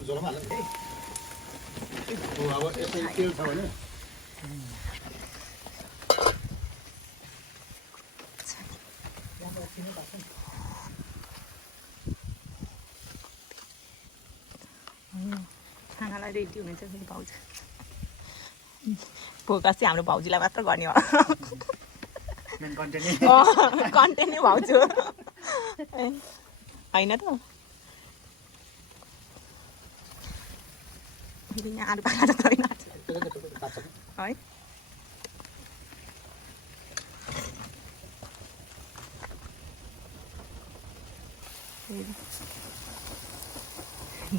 झोलमा हाल्नु है अब यसरी तेल छ भने खानालाई रेडी हुने चाहिँ फेरि भाउजू फोकस चाहिँ हाम्रो भाउजूलाई मात्र गर्ने हो कन्टेन्ट नै भाउजू होइन त फेरि यहाँ आलु पाक्ला त छैन है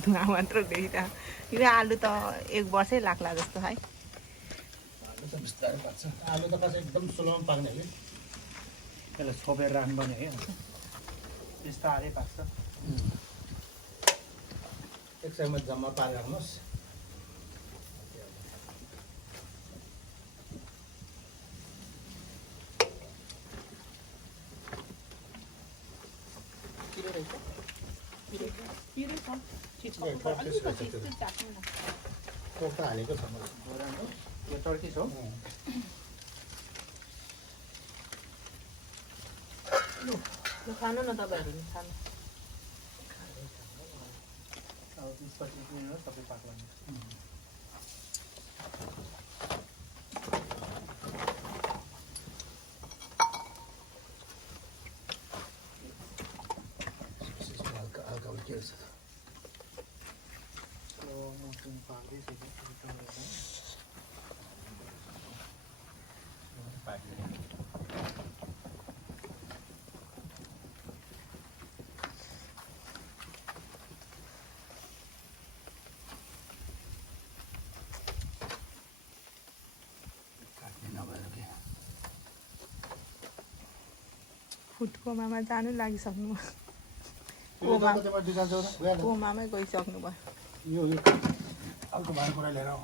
धुवा मात्र देखिरहेको यो आलु त 1 वर्षै लाग्ला जस्तो है आलु त बिस्तारै पाक्छ आलु त खास एकदम स्लोमा पाक्ने हो कि त्यसलाई छोपेर राख्नुपर्ने है बिस्तारै पाक्छ एक साइडमा जम्मा पारेर राख्नुहोस् कोक त हालेको छ मलाई यो टर्किस हो खानु न तपाईँहरू खानु अब त्यसपछि सबै पाक्ला हल्का उल्किएको छ फुटको मामा जानु लागिसक्नु कोमामै गइसक्नु भयो यो अर्को भाँडाकुँडा लिएर आऊ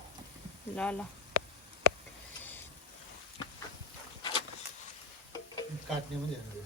ल ल काट्ने पनि हेर्नु